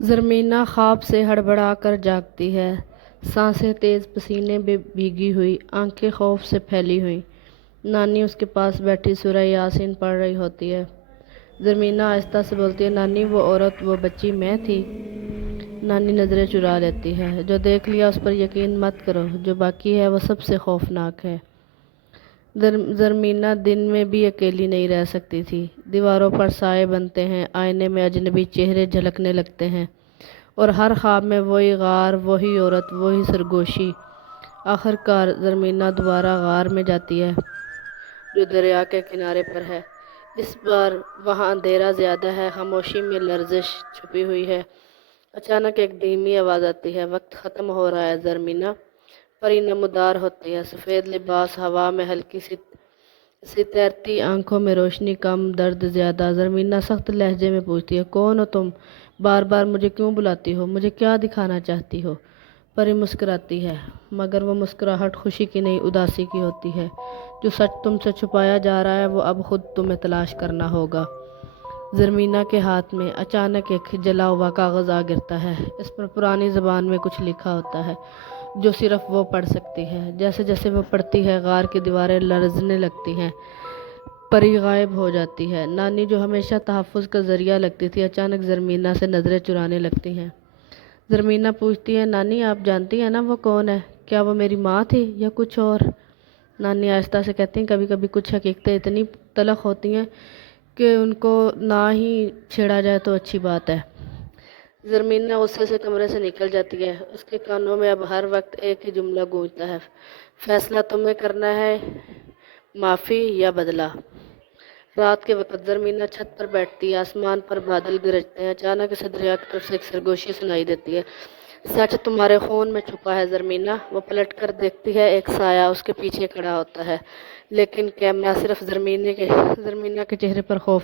زرمینہ خواب سے ہڑبڑا کر جاگتی ہے، سانسیں تیز پسینے میں بھیگی ہوئی، آنکھیں خوف سے پھیلی ہوئی۔ نانی اس کے پاس بیٹھی سورہ یاسین پڑھ رہی ہوتی ہے۔ زرمینہ آہستہ سے بولتی ہے، نانی وہ عورت، وہ بچی میں تھی۔ نانی نظریں چرا لیتی ہے، جو دیکھ لیا اس پر یقین مت کرو، جو باقی ہے وہ سب سے خوفناک ہے۔ زرمینہ دن میں بھی اکیلی نہیں رہ سکتی تھی۔ دیواروں پر سائے بنتے ہیں، آئینے میں اجنبی چہرے جھلکنے لگتے ہیں، اور ہر خواب میں وہی غار، وہی عورت، وہی سرگوشی۔ آخر کار زرمینہ دوبارہ غار میں جاتی ہے، جو دریا کے کنارے پر ہے۔ اس بار وہاں اندھیرا زیادہ ہے، خاموشی میں لرزش چھپی ہوئی ہے۔ اچانک ایک دھیمی آواز آتی ہے، وقت ختم ہو رہا ہے زرمینہ۔ پری نمودار ہوتی ہے، سفید لباس، ہوا میں ہلکی سی تیرتی، آنکھوں میں روشنی کم، درد زیادہ۔ زرمینہ سخت لہجے میں پوچھتی ہے، کون ہو تم؟ بار بار مجھے کیوں بلاتی ہو؟ مجھے کیا دکھانا چاہتی ہو؟ پری مسکراتی ہے، مگر وہ مسکراہٹ خوشی کی نہیں، اداسی کی ہوتی ہے۔ جو سچ تم سے چھپایا جا رہا ہے وہ اب خود تمہیں تلاش کرنا ہوگا۔ زرمینہ کے ہاتھ میں اچانک ایک جلا ہوا کاغذ آ گرتا ہے۔ اس پر پرانی زبان میں کچھ لکھا ہوتا ہے، جو صرف وہ پڑھ سکتی ہے۔ جیسے جیسے وہ پڑھتی ہے، غار کی دیواریں لرزنے لگتی ہیں، پری غائب ہو جاتی ہے۔ نانی، جو ہمیشہ تحفظ کا ذریعہ لگتی تھی، اچانک زرمینہ سے نظریں چرانے لگتی ہیں۔ زرمینہ پوچھتی ہے، نانی آپ جانتی ہیں نا وہ کون ہے؟ کیا وہ میری ماں تھی یا کچھ اور؟ نانی آہستہ سے کہتی ہیں، کبھی کبھی کچھ حقیقتیں اتنی تلخ ہوتی ہیں کہ ان کو نہ ہی چھیڑا جائے تو اچھی بات ہے۔ زرمینہ غصے سے کمرے سے نکل جاتی ہے۔ اس کے کانوں میں اب ہر وقت ایک ہی جملہ گونجتا ہے، فیصلہ تمہیں کرنا ہے، معافی یا بدلہ۔ رات کے وقت زرمینہ چھت پر بیٹھتی ہے، آسمان پر بادل گرجتے ہیں۔ اچانک اسے دریا کی طرف سے ایک سرگوشی سنائی دیتی ہے، سچ تمہارے خون میں چھپا ہے زرمینہ۔ وہ پلٹ کر دیکھتی ہے، ایک سایہ اس کے پیچھے کھڑا ہوتا ہے، لیکن کیمرہ صرف زرمینہ کے چہرے پر خوف